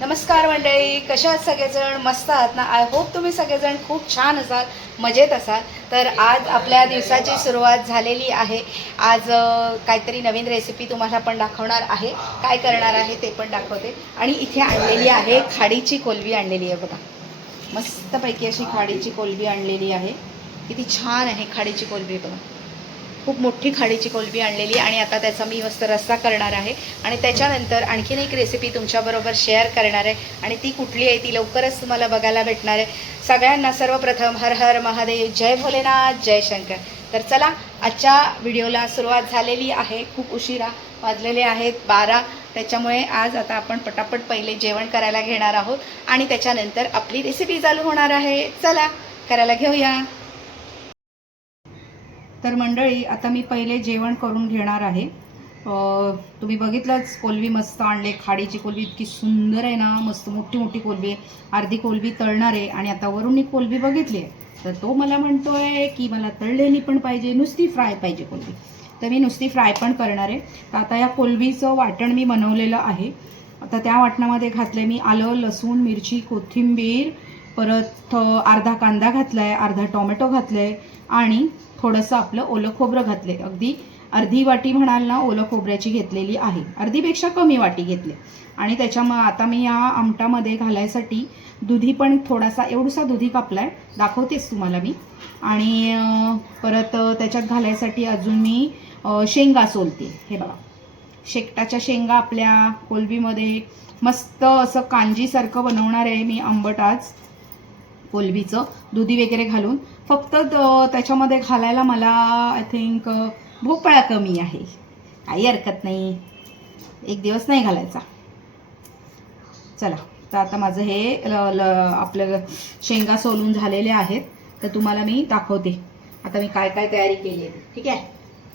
नमस्कार मंडळी, कशा आहात सगळेजण? मस्त आहात ना? आय होप तुम्ही सगळेजण खूप छान असाल, मजेत असाल. तर आज आपल्या दिवसाची सुरुवात झालेली आहे. आज काहीतरी नवीन रेसिपी तुम्हाला पण दाखवणार आहे. काय करणार आहे ते पण दाखवते. आणि इथे आणलेली आहे खाडीची कोलंबी आणलेली आहे बघा. मस्तपैकी अशी खाडीची कोलंबी आणलेली आहे. किती छान आहे खाडीची कोलंबी बघा. खूप मोठी खाडीची कोलंबी आणलेली आणि आता त्याचा मी मस्त रस्सा करणार आहे. आणि त्याच्यानंतर आणखीन एक रेसिपी तुमच्याबरोबर शेअर करणार आहे. आणि ती कुठली आहे ती लवकरच तुम्हाला बघायला भेटणार आहे. सगळ्यांना सर्वप्रथम हर हर महादेव, जय भोलेनाथ, जय शंकर. तर चला, आजच्या व्हिडिओला सुरुवात झालेली आहे. खूप उशिरा वाजलेले आहेत 12. त्याच्यामुळे आज आता आपण पटापट पहिले जेवण करायला घेणार आहोत आणि त्याच्यानंतर आपली रेसिपी चालू होणार आहे. चला करायला घेऊया. तर मंडळी, आता मी पहिले जेवण करून घेणार आहे. तुम्ही बघितलंच, कोलंबी मस्त आणले. खाडीची कोलंबी इतकी सुंदर आहे ना, मस्त मोठी मोठी कोलंबी आहे. अर्धी कोलंबी तळणार आहे आणि आता वरून एक कोलंबी बघितली आहे, तर तो मला म्हणतोय की मला तळलेली पण पाहिजे, नुसती फ्राय पाहिजे कोलंबी. तर मी नुसती फ्राय पण करणार आहे. तर आता या कोलंबीचं वाटण मी बनवलेलं आहे. आता त्या वाटणामध्ये घातले मी आलं, लसूण, मिरची, कोथिंबीर, परत अर्धा कांदा घातला आहे, अर्धा टोमॅटो घातलं आहे आणि थोडंसं आपलं ओलं खोबरं घातले. अगदी अर्धी वाटी म्हणाल ना ओलं खोबऱ्याची घेतलेली आहे, अर्धीपेक्षा कमी वाटी घेतले. आणि त्याच्यामुळे आता मी या आमटामध्ये घालायसाठी दुधी पण थोडासा एवढसा दुधी कापलाय, दाखवतेच तुम्हाला मी. आणि परत त्याच्यात घालायसाठी अजून मी शेंगा सोलते. हे बघा, शेकटाच्या शेंगा आपल्या कोलंबीमध्ये मस्त असं कांजीसारखं बनवणार आहे मी आंबट आज कोलंबीचं, दुधी वगैरे घालून. फक्त त्याच्यामध्ये घालायला मला आय थिंक भोपळा कमी आहे. काही हरकत नाही, एक दिवस नाही घालायचा. चला, तर आता माझं हे आपलं शेंगा सोलून झालेले आहेत. तर तुम्हाला मी दाखवते आता मी काय काय तयारी केली आहे. ठीक आहे,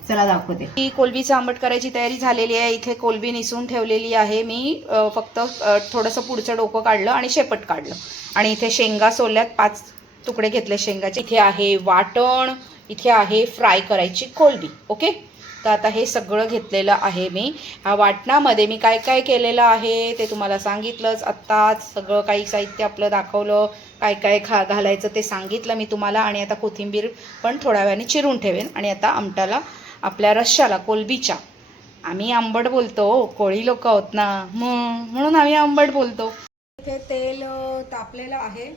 चला दाखवते. ही कोलंबीचं आंबट करायची तयारी झालेली आहे. इथे कोलंबी निसून ठेवलेली आहे मी. फक्त थोडंसं पुढचं डोकं काढलं आणि शेपट काढलं. आणि इथे शेंगा सोलल्यात, 5 तुकडे घेतले शेंगाचे. इथे आहे वाटण, इथे आहे फ्राय करायची कोलंबी. ओके, तर आता हे सगळं घेतलेलं आहे मी. ह्या वाटणामध्ये मी काय काय केलेलं आहे ते तुम्हाला सांगितलंच आत्ताच. सगळं काही साहित्य आपलं दाखवलं, काय काय घालायचं ते सांगितलं मी तुम्हाला. आणि आता कोथिंबीर पण थोड्या वेळाने चिरून ठेवेन. आणि आता आमटाला, आपल्या रश्श्याला, कोलंबीच्या, आम्ही आंबट बोलतो, कोळी लोक आहोत ना, म्हणून आम्ही आंबट बोलतो. इथे तेल तापलेलं आहे.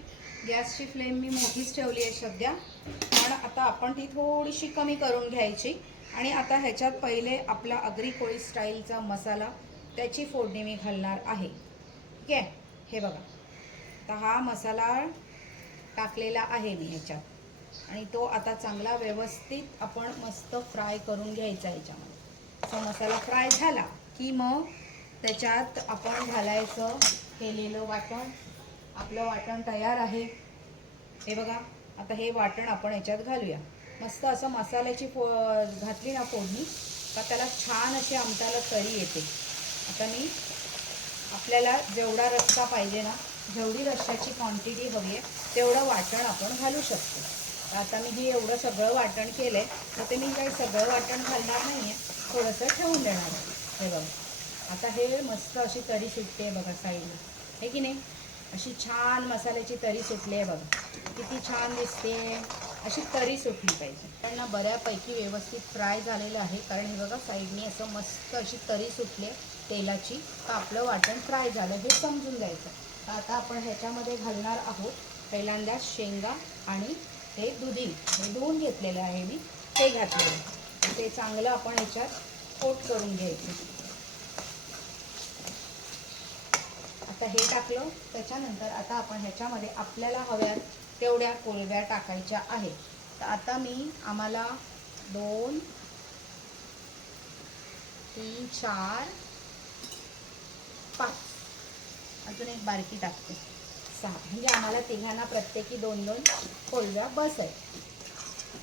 गॅसची फ्लेम मी मोठीच ठेवली आहे सध्या, पण आता आपण ती थोडीशी कमी करून घ्यायची. आणि आता ह्याच्यात पहिले आपला आगरी कोळी स्टाईलचा मसाला, त्याची फोडणी मी घालणार आहे. ठीक आहे, हे बघा. तर हा मसाला टाकलेला आहे मी ह्याच्यात आणि तो आता चांगला व्यवस्थित आपण मस्त फ्राय करून घ्यायचा ह्याच्यामध्ये. असा मसाला फ्राय झाला की मग त्याच्यात आपण घालायचं केलेलं वाटण. आपलं वाटण तयार आहे, हे बघा. आता हे वाटण आपण ह्याच्यात घालूया. मस्त असं मसाल्याची घातली ना फोडणी का त्याला छान अशी आमटाला तरी येते. आता मी, आपल्याला जेवढा रस्सा पाहिजे ना, जेवढी रश्श्याची क्वांटिटी हवी आहे तेवढं वाटण आपण घालू शकतो. तर आता मी हे एवढं सगळं वाटण केलं आहे, तर ते मी काही सगळं वाटण घालणार नाही आहे, थोडंसं ठेवून देणार आहे. हे बघा, आता हे मस्त अशी तरी सुटते बघा साईडला, हे की नाही. अशी छान मसाल्याची तरी सुटली आहे बघा, किती छान दिसते. अशी तरी सुटली पाहिजे. त्यांना बऱ्यापैकी व्यवस्थित फ्राय झालेलं आहे, कारण हे बघा साईडनी असं मस्त अशी तरी सुटली तेलाची. तर आपलं वाटण फ्राय झालं हे समजून जायचं. तर आता आपण ह्याच्यामध्ये घालणार आहोत पहिल्यांदा शेंगा आणि हे दुधी, हे धुवून घेतलेलं आहे मी, ते घातलेलं. ते चांगलं आपण ह्याच्यात कोट करून घ्यायचं. आता हे टाकलं, त्याच्यानंतर आता आपण ह्याच्यामध्ये आपल्याला हव्यात तेवढ्या कोलंब्या टाकायच्या आहेत. तर आता मी, आम्हाला 2, 3, 4, 5, अजून एक बारकी टाकते, 6, म्हणजे आम्हाला तिघांना प्रत्येकी 2-2 कोलंब्या बस आहे.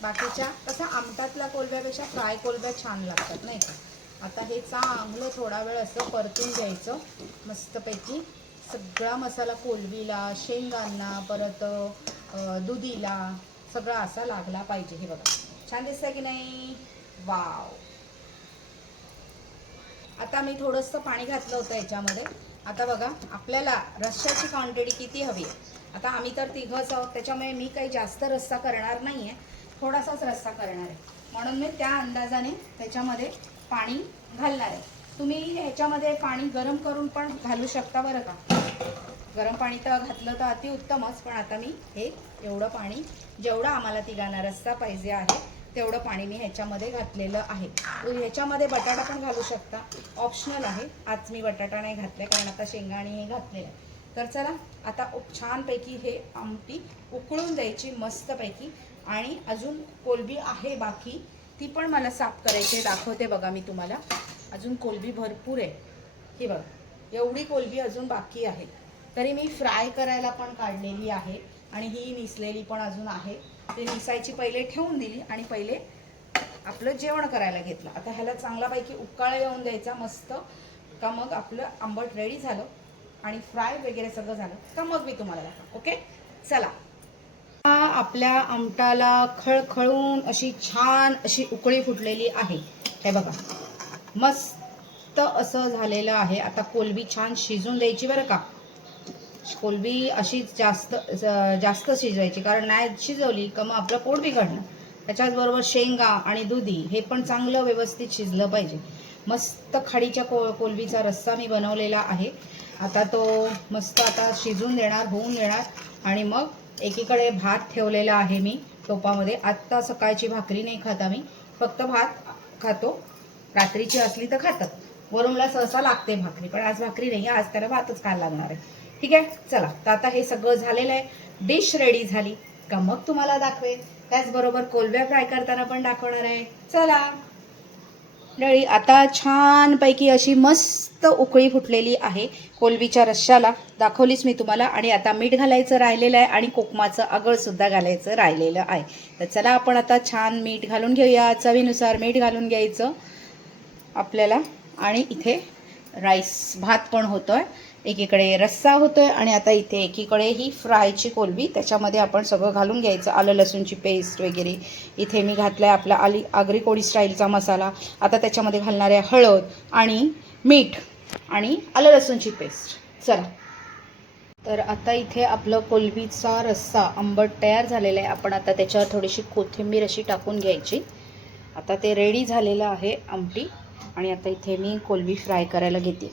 बाकीच्या कसं आमटातल्या कोलंब्यापेक्षा फ्राय कोलंब्या छान लागतात नाही का. आता हे चांगलं थोडा वेळ असं परतून घ्यायचं मस्तपैकी. सगळा मसाला कोलंबीला, शेंगांना, परत दुधीला सगळा असा लागला पाहिजे. हे बघा, छान दिसतंय की नाही, वाव. आता मी थोडंसं पाणी घातलं होतं याच्यामध्ये, आता बघा आपल्याला रस्स्याची क्वांटिटी किती हवी आहे. आता आम्ही तर तिघंच आहोत, त्याच्यामुळे मी काही जास्त रस्सा करणार नाही आहे, थोडासाच रस्सा करणार आहे. म्हणून मी त्या अंदाजाने त्याच्यामध्ये पाणी घालणार आहे. तुम्ही ह्याच्यामध्ये पाणी गरम करून पण घालू शकता बरं का. गरम पाणी तर घातलं तर अतिउत्तमच, पण आता मी हे एवढं पाणी, जेवढं आम्हाला तिघांना रस्सा पाहिजे आहे तेवढं पाणी मी ह्याच्यामध्ये घातलेलं आहे. ह्याच्यामध्ये बटाटा पण घालू शकता, ऑप्शनल आहे. आज मी बटाटा नाही घातला कारण आता शेंगा आणि हे घातलेलं आहे. तर चला आता छानपैकी हे आमटी उकळून द्यायची मस्तपैकी. आणि अजून कोलबी आहे बाकी, ती पण मला साफ करायची आहे, दाखवते बघा मी तुम्हाला. अजून कोलबी भरपूर आहे, ही बघा एवढी कोलबी अजून बाकी आहे. तरी मी फ्राय करायला पण काढलेली आहे आणि ही निसलेली पण अजून आहे. ते निसायची पहिले ठेवून दिली आणि पहिले आपलं जेवण करायला घेतलं. आता ह्याला चांगल्यापैकी उकाळा येऊन द्यायचा मस्त, का मग आपलं आंबट रेडी झालं आणि फ्राय वगैरे सगळं झालं का मग मी तुम्हाला दाखवते. ओके चला. आपल्या आमटाला खळखळून अशी छान अशी उकळी फुटलेली आहे, हे बघा मस्त असं झालेलं आहे. आता कोलबी छान शिजून द्यायची बरं का. कोलबी अशी जास्त शिजवायची, कारण नाही शिजवली का मग आपलं पोट बिघडणं. त्याच्याचबरोबर शेंगा आणि दुधी हे पण चांगलं व्यवस्थित शिजलं पाहिजे. मस्त खाडीच्या कोलबीचा रस्सा मी बनवलेला आहे. आता तो मस्त आता शिजून देणार, होऊन देणार. आणि मग एकीकडे भात ठेवलेला आहे मी टोपामध्ये. आत्ता सकाळची भाकरी नाही खात आम्ही, फक्त भात खातो. रात्रीची असली तर खातात. वरूनला सहसा लागते भाकरी, पण आज भाकरी नाही, आज त्याला भातच खायला लागणार आहे. ठीक आहे चला. तर आता हे सगळं झालेलं आहे, डिश रेडी झाली का मग तुम्हाला दाखवेन. त्याचबरोबर कोलब्या फ्राय करताना पण दाखवणार आहे. चला. डळी आता छानपैकी अशी मस्त उकळी फुटलेली आहे. कोलबीच्या रश्श्याला दाखवलीच मी तुम्हाला. आणि आता मीठ घालायचं राहिलेलं आहे आणि कोकमाचं आगळसुद्धा घालायचं राहिलेलं आहे. तर चला आपण आता छान मीठ घालून घेऊया, चवीनुसार मीठ घालून घ्यायचं आपल्याला. आणि इथे राईस भात पण होतोय, एकीकडे रस्सा होतोय आणि आता इथे एकीकडे ही फ्रायची कोलबी, त्याच्यामध्ये आपण सगळं घालून घ्यायचं. आलं लसूणची पेस्ट वगैरे इथे मी घातला आहे, आपला आगरी कोळी स्टाईलचा मसाला. आता त्याच्यामध्ये घालणार आहे हळद आणि मीठ आणि आलं लसूणची पेस्ट. चला. तर आता इथे आपलं कोलबीचा रस्सा आंबट तयार झालेला आहे. आपण आता त्याच्यावर थोडीशी कोथिंबीर अशी टाकून घ्यायची. आता ते रेडी झालेलं आहे आमटी. आणि आता इथे मी कोलबी फ्राय करायला घेते.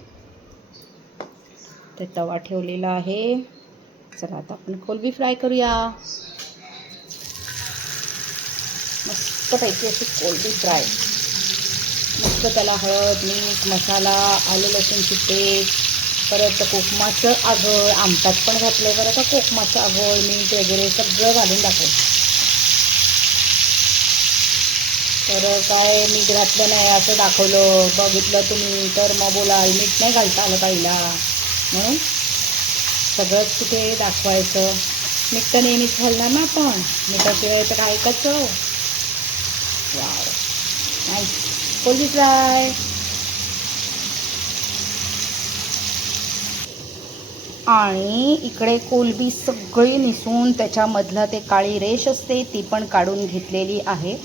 तर तवा ठेवलेला आहे. चला आता आपण कोलबी फ्राय करूया. मस्तपैकी अशी कोलबी फ्राय, मस्त त्याला हळद मीठ मसाला आलं लसूणची पेस्ट, परत कोकमाचं आगळ आमटात पण घातलं बरं का. कोकमाचं आगळ मीठ वगैरे सगळं घालून दाखवलं. तर काय मीठ घातलं नाही असं दाखवलं, बघितलं तुम्ही तर मग बोलाल मीठ नाही घालता आलं पहिला. म्हणून सगळंच कुठे दाखवायचं. मीठ तर नेहमीच घालणार ना आपण, मिठाशिवाय तर काय ऐकायचं. वाव नाईस कोलबी फ्राय. आणि इकडे कोलबी सगळी निसून त्याच्यामधलं ते काळी रेष असते ती पण काढून घेतलेली आहे.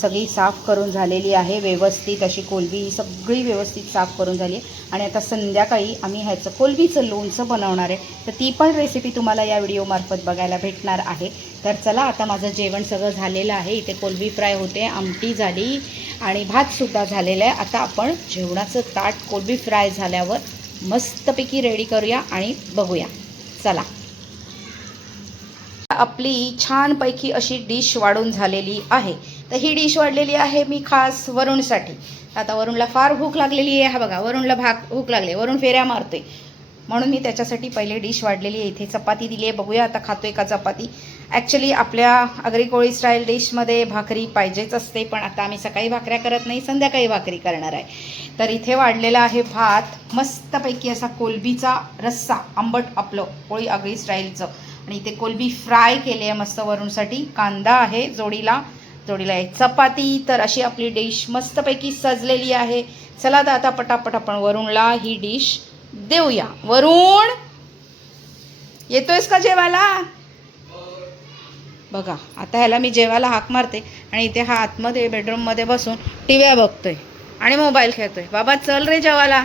सगळी साफ करून झालेली आहे व्यवस्थित. अशी कोलबी सगळी व्यवस्थित साफ करून झाली. आणि आता संध्याकाळी आम्ही ह्याचं कोलबीचं लोणचं बनवणार आहे. तर ती पण रेसिपी तुम्हाला या व्हिडिओमार्फत बघायला भेटणार आहे. तर चला आता माझं जेवण सगळं झालेलं आहे. इथे कोलबी फ्राय होते, आमटी झाली आणि भातसुद्धा झालेला आहे. आता आपण जेवणाचं ताट कोलबी फ्राय झाल्यावर मस्तपैकी रेडी करूया आणि बघूया. चला. आपली छानपैकी अशी डिश वाढून झालेली आहे. तर ही डिश वाढलेली आहे मी खास वरुणसाठी. आता वरुणला फार भूक लागलेली आहे. हा बघा वरुणला भूक लागली, वरुण फेऱ्या मारतोय, म्हणून मी त्याच्यासाठी पहिले डिश वाढलेली आहे. इथे चपाती दिली आहे, बघूया आता खातोय का चपाती. ॲक्च्युली आपल्या आगरी कोळी स्टाईल डिशमध्ये भाकरी पाहिजेच असते, पण आता आम्ही सकाळी भाकऱ्या करत नाही, संध्याकाळी भाकरी करणार आहे. तर इथे वाढलेला आहे भात, मस्तपैकी असा कोलबीचा रस्सा आंबट आपलं कोळी आगरी स्टाईलचं. आणि इथे कोलबी फ्राय केली आहे मस्त वरुणसाठी. कांदा आहे जोडीला आहे चपाती. तर अशी आपली डिश मस्तपैकी सजलेली आहे. चला तर आता पटापट आपण वरुणला ही डिश देऊया. वरुण येतोयस का जेवायला? बघा आता ह्याला मी जेवायला हाक मारते आणि इथे हा आतमध्ये बेडरूममध्ये बसून टी व्ही बघतोय आणि मोबाईल खेळतोय. बाबा चल रे जेवायला.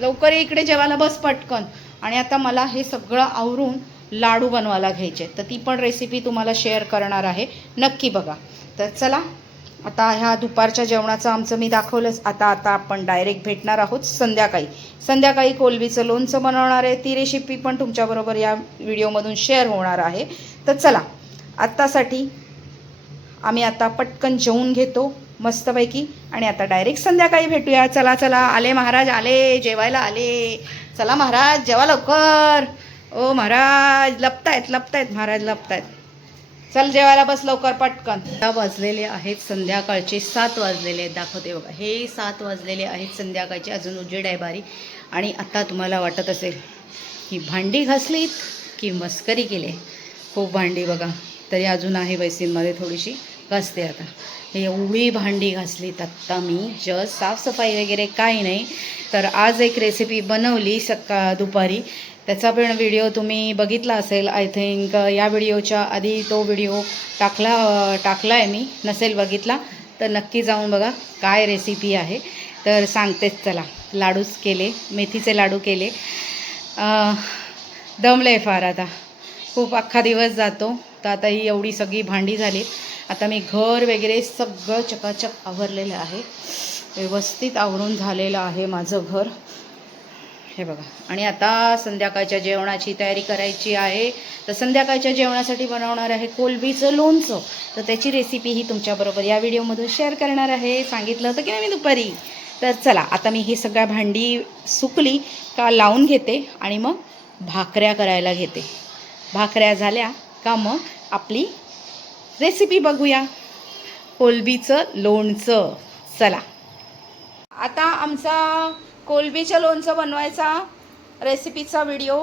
लवकर ये इकडे जेवायला बस पटकन. आणि आता मला हे सगळं आवरून लाडू बनवायला घ्यायचे, तर ती पण रेसिपी तुम्हाला शेअर करणार आहे, नक्की बघा. तर चला, आता ह्या दुपारच्या जेवणाचं आमचं मी दाखवलंच. आता आपण डायरेक्ट भेटणार आहोत संध्याकाळी कोलबीचं लोणचं बनवणार आहे. ती रेसिपी पण तुमच्याबरोबर या व्हिडिओमधून शेअर होणार आहे. तर चला, आत्तासाठी आम्ही आता पटकन जेवून घेतो मस्तपैकी आणि आता डायरेक्ट संध्याकाळी भेटूया. चला चला, आले महाराज, आले जेवायला आले. चला महाराज, जेवा लवकर. ओ महाराज, लपतायत महाराज, लपतायत. चल जेवायला बस लवकर पटकन. वाजलेले आहेत संध्याकाळचे 7 वाजलेले आहेत. दाखवते बघा, हे 7 वाजलेले आहेत संध्याकाळचे. अजून उजेड आहे बारी. आणि आता तुम्हाला वाटत असेल की भांडी घासलीत की मस्करी केली. खूप भांडी बघा, तरी अजून आहे बेसिनमध्ये थोडीशी, घासते आता. एवढी भांडी घासलीत आत्ता मी. जस्ट साफसफाई वगैरे काही नाही. तर आज एक रेसिपी बनवली दुपारी. त्याचा पण व्हिडिओ तुम्ही बघितला असेल आय थिंक. या व्हिडिओच्या आधी तो व्हिडिओ टाकला आहे मी. नसेल बघितला तर नक्की जाऊन बघा काय रेसिपी आहे. तर सांगतेच, चला. लाडूच केले, मेथीचे लाडू केले. दमले फार आता, खूप अख्खा दिवस जातो. तर आता ही एवढी सगळी भांडी झाली. आता मी घर वगैरे सगळं चकाचक आवरलेलं आहे, व्यवस्थित आवरून झालेलं आहे माझं घर, हे बघा. आणि आता संध्याकाळच्या जेवणाची तयारी करायची आहे. तर संध्याकाळच्या जेवणासाठी बनवणार आहे कोलबीचं लोणचं. तर त्याची रेसिपीही तुमच्याबरोबर या व्हिडिओमधून शेअर करणार आहे. सांगितलं होतं की नाही मी दुपारी. तर चला, आता मी ही सगळ्या भांडी सुकली का लावून घेते आणि मग भाकऱ्या करायला घेते. भाकऱ्या झाल्या का मग आपली रेसिपी बघूया, कोलबीचं लोणचं. चला, आता आमचा कोलबीचं लोणचं बनवायचा रेसिपीचा व्हिडिओ,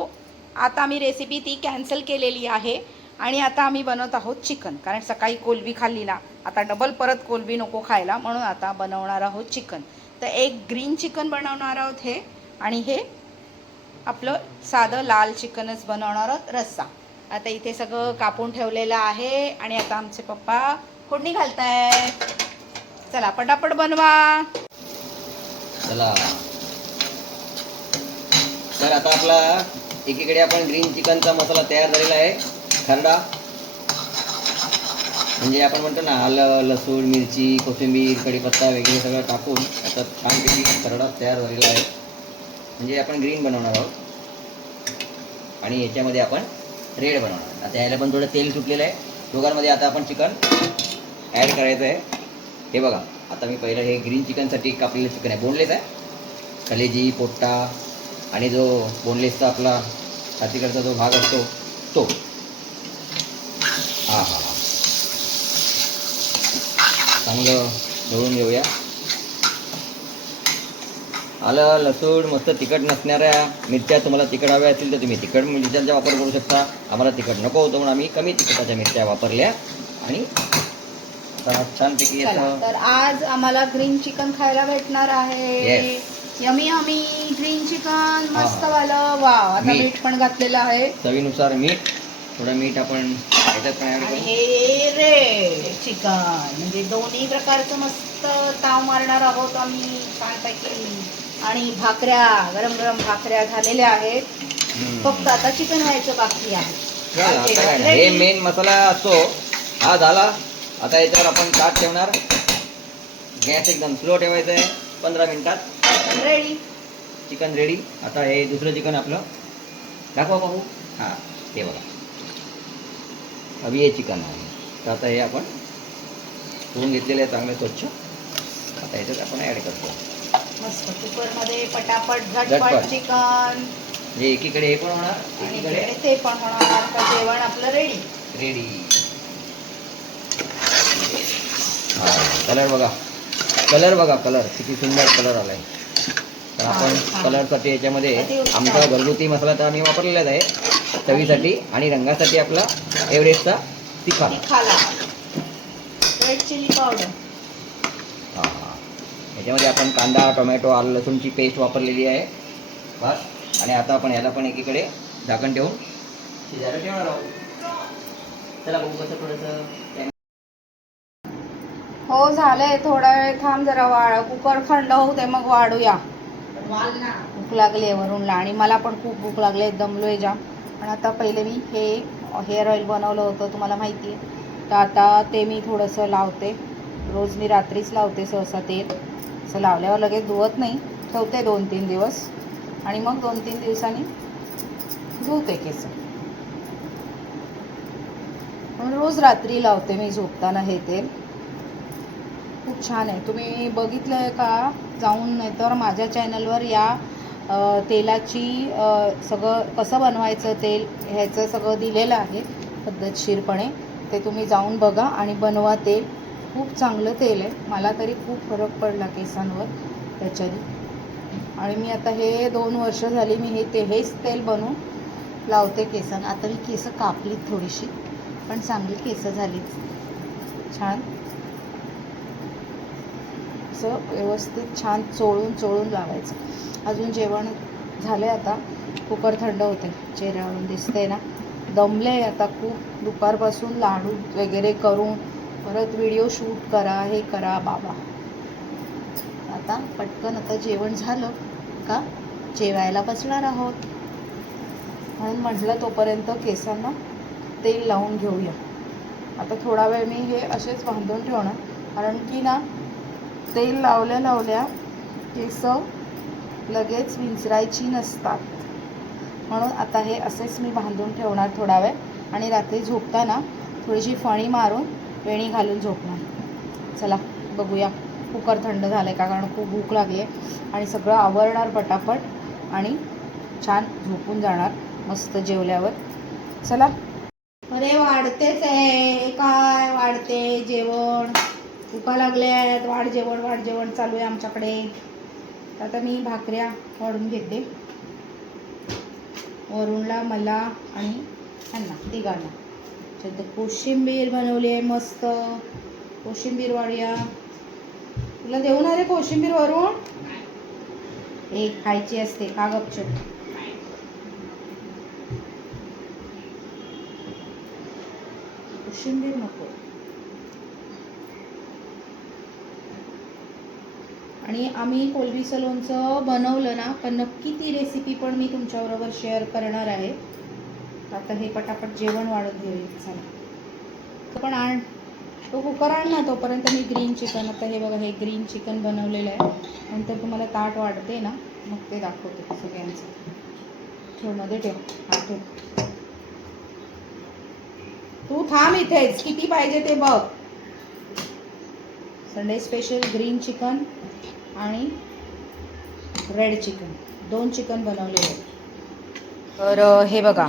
आता आम्ही रेसिपी ती कॅन्सल केलेली आहे. आणि आता आम्ही बनवत आहोत चिकन, कारण सकाळी कोलबी खाल्ली ना, आता डबल परत कोलबी नको खायला, म्हणून आता बनवणार आहोत चिकन. तर एक ग्रीन चिकन बनवणार आहोत हे, आणि हे आपलं साधं लाल चिकनच बनवणार आहोत, रस्सा. आता इथे सगळं कापून ठेवलेलं आहे आणि आता आमचे पप्पा फोडणी घालताय. चला पटापट बनवा. चला, तर आता आपला एकीकडे आपण ग्रीन चिकनचा मसाला तयार झालेला आहे. खरडा म्हणजे आपण म्हणतो ना, आलं, लसूण, मिरची, कोथिंबीर, कढीपत्ता वगैरे सगळं टाकून आता छानपैकी खरडा तयार झालेला आहे. म्हणजे आपण ग्रीन बनवणार आहोत आणि याच्यामध्ये आपण रेड बनवणार. आता याला पण थोडं तेल सुटलेलं आहे दोघांमध्ये. आता आपण चिकन ॲड करायचं आहे. हे बघा, आता मी पहिलं हे ग्रीन चिकनसाठी कापलेलं चिकन आहे, बोनलेस आहे. कलेजी, पोट्टा आणि जो बोनलेसचा आपला छातीकडचा जो भाग असतो तो. हां हां हां, चांगलं ढवळून घेऊया. आलं, लसूण, मस्त तिखट नसणाऱ्या मिरच्या, तुम्हाला तिखट हव्या असतील तर तुम्ही तिखट मिरच्यांचा वापर करू शकता. आम्हाला तिखट नको होतं म्हणून आम्ही कमी तिखटाच्या मिरच्या वापरल्या. आणि छानपैकी तर आज आम्हाला ग्रीन चिकन खायला भेटणार आहे. यमी यमी ग्रीन चिकन मस्त वालं. वाव. आता मीठ पण घातलेलं आहे, चवीनुसार मीठ. थोडं मीठ आपण याच्यात पण ऍड करू. हे रेड चिकन म्हणजे दोन्ही प्रकारचं मस्त ताव मारणार आहोत आम्ही छानपैकी. आणि भाकऱ्या, गरम गरम भाकऱ्या झालेल्या आहेत. फक्त आता चिकन व्हायचं बाकी आहे. हे मेन मसाला असतो हा झाला. आता याच्यावर आपण ताट ठेवणार. गॅस एकदम स्लो ठेवायचा आहे. 15 मिनिटात रेडी चिकन रेडी. आता हे दुसरं चिकन आपलं दाखवा पाहू. हां, हे बघा, अभी हे चिकन आहे. तर आता हे आपण धुवून घेतलेलं आहे चांगलं स्वच्छ. आता याच्यात आपण ॲड करतो मस्त कुकरमध्ये पटापट झटपट चिकन. म्हणजे एकीकडे हे पण होणार, एकीकडे ते पण होणार. तर जेवण आपलं रेडी रेडी. हां, कलर बघा, कलर किती सुंदर कलर आला आहे. तर आपण कलरसाठी याच्यामध्ये आमचा घरगुती मसाला तर आम्ही वापरलेलाच आहे चवीसाठी. आणि रंगासाठी आपला एव्हरेस्टचा तिखाला, रेड चिली पावडर. हां, याच्यामध्ये आपण कांदा, टोमॅटो, आलं, लसूणची पेस्ट वापरलेली आहे बस. आणि आता आपण याला पण एकीकडे झाकण ठेवून शिजायला ठेवणार आहोत. चला बघू कसं थोडंसं. हो झालंय, थोडा वेळ थांब जरा. कुकर थंड होऊ दे मग वाढूया. भूक लागली आहे वरूनला आणि मला पण खूप भूक लागली आहे, दमलो आहे जाम. आणि आता पहिले मी हे हेअर ऑइल बनवलं होतं तुम्हाला माहिती आहे, तर आता ते मी थोडंसं लावते. रोज मी रात्रीच लावते सहसा तेल. असं लावल्यावर लगेच धुवत नाही, ठेवते 2-3 दिवस आणि मग 2-3 दिवसांनी धुते केस. पण रोज रात्री लावते मी झोपताना हे तेल. खूप छान आहे. तुम्ही बघितलं आहे का जाऊन, नाहीतर माझ्या चॅनलवर या तेलाची सगळं कसं बनवायचं तेल ह्याचं सगळं दिलेलं आहे पद्धतशीरपणे. ते तुम्ही जाऊन बघा आणि बनवा तेल. खूप चांगलं तेल आहे. मला तरी खूप फरक पडला केसांवर त्याच्याने. आणि मी आता हे 2 वर्ष झाली मी हेच तेल बनवून लावते केसांना. आता मी केस कापलीत थोडीशी, पण चांगली केस झालीत छान. असं व्यवस्थित छान चोळून लावायचं. अजून जेवण झालं आहे. आता कुकर थंड होते, चेहऱ्यावरून दिसते ना. दमले आता खूप दुपारपासून, लाडू वगैरे करून परत व्हिडिओ शूट करा, हे करा बाबा. आता पटकन आता जेवण झालं का जेवायला बसणार आहोत. म्हणून म्हटलं तोपर्यंत केसांना तेल लावून घेऊया. आता थोडा वेळ मी हे असेच बांधून ठेवणार, कारण की ना तेल लावल्या केस लगेच विंचरायची नसतात. म्हणून आता हे असेच मी बांधून ठेवणार थोडा वेळ आणि रात्री झोपताना थोडीशी फणी मारून वेणी घालून झोपणार. चला बघूया. कुकर थंड झालं आहे का, कारण खूप भूक लागली आहे. आणि सगळं आवरणार पटापट आणि छान झोपून जाणार मस्त जेवल्यावर. चला. अरे वाढतेच आहे काय, वाढते जेवण. भुका लागल्या आहेत, वाढ जेवण चालू आहे आमच्याकडे. आता मी भाकऱ्या वाढून घेते वरूनला, मला आणि ह्यांना तिघांना. तर कोशिंबीर बनवली आहे मस्त. कोशिंबीर वाढूया. तुला देऊन आले कोशिंबीर वरून? एक खायची असते का गपचूप. कोशिंबीर नको. आणि आम्ही कोलंबीचं लोणचं बनवलं ना, पण नक्की ती रेसिपी पण मी तुमच्याबरोबर शेअर करणार आहे. आता हे पटापट जेवण वाढत घेऊया. चला पण आण तो कुकर आण ना, तोपर्यंत मी ग्रीन चिकन. आता हे बघा, हे ग्रीन चिकन बनवलेलं आहे. नंतर तुम्हाला ताट वाढते ना मग ते दाखवते सगळ्यांचं. ठेव मध्ये ठेव, हा ठेव. तू थांब इथेच, किती पाहिजे ते बघ. संडे स्पेशल ग्रीन चिकन आणि रेड चिकन, 2 चिकन बनवलेले. तर हे बघा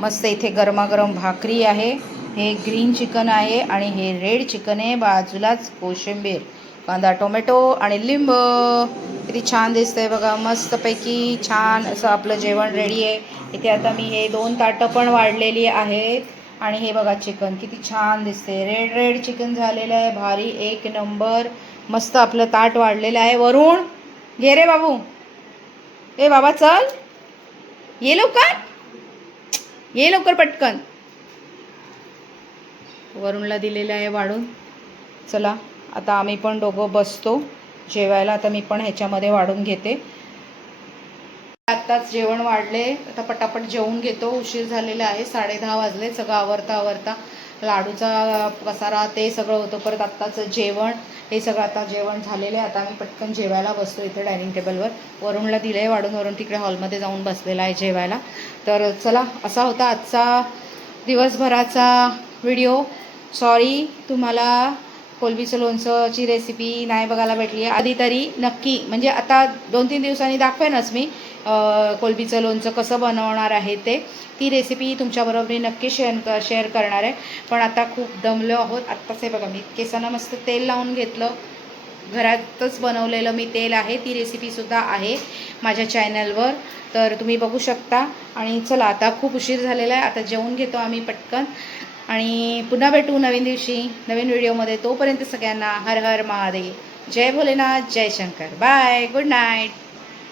मस्त इथे गरमागरम भाकरी आहे, हे ग्रीन चिकन आहे आणि हे रेड चिकन आहे. बाजूलाच कोशिंबीर, कांदा, टोमॅटो आणि लिंब. किती छान दिसतंय बघा, मस्तपैकी छान असं आपलं जेवण रेडी आहे. इथे आता मी हे 2 ताटं पण वाढलेली आहेत. आणि हे बघा चिकन किती छान दिसते, रेड चिकन झालेलं आहे. भारी, एक नंबर. मस्त आपलं ताट वाढलेलं आहे. वरून घे रे बाबू. ए बाबा चल, ये लवकर पटकन. वरूनला दिलेलं आहे वाढून. चला आता आम्ही पण दोघं बसतो जेवायला. आता मी पण ह्याच्यामध्ये वाढून घेते. आत्ताच जेवण वाढले, आता पटापट जेवून घेतो. उशीर झालेला आहे, 10:30 वाजले. सगळं आवरता लाडूचा पसारा ते सगळं होतं. परत आत्ताचं जेवण, हे सगळं आता जेवण झालेलं आहे. आता मी पटकन जेवायला बसतो इथे डायनिंग टेबलवर. वरूनला दिलं आहे वाढून, वरून तिकडे हॉलमध्ये जाऊन बसलेला आहे जेवायला. तर चला, असा होता आजचा दिवसभराचा व्हिडिओ. सॉरी तुम्हाला कोलंबीचं लोणचंची रेसिपी नाही बघायला भेटली आहे. आधी तरी नक्की, म्हणजे आता 2-3 दिवसांनी दाखवेनच मी कोलंबीचं लोणचं कसं बनवणार आहे ते. ती रेसिपी तुमच्याबरोबर मी नक्की शेअर करणार आहे. पण आता खूप दमलो आहोत. आत्ताच हे बघा, मी केसांना मस्त तेल लावून घेतलं. घरातच बनवलेलं मी तेल आहे. ती रेसिपीसुद्धा आहे माझ्या चॅनलवर, तर तुम्ही बघू शकता. आणि चला आता खूप उशीर झालेला आहे, आता जेवून घेतो आम्ही पटकन आणि पुन्हा भेटू नवीन दिवशी नवीन व्हिडिओमध्ये. तोपर्यंत सगळ्यांना हर हर महादेव, जय भोलेनाथ, जय शंकर, बाय, गुड नाईट.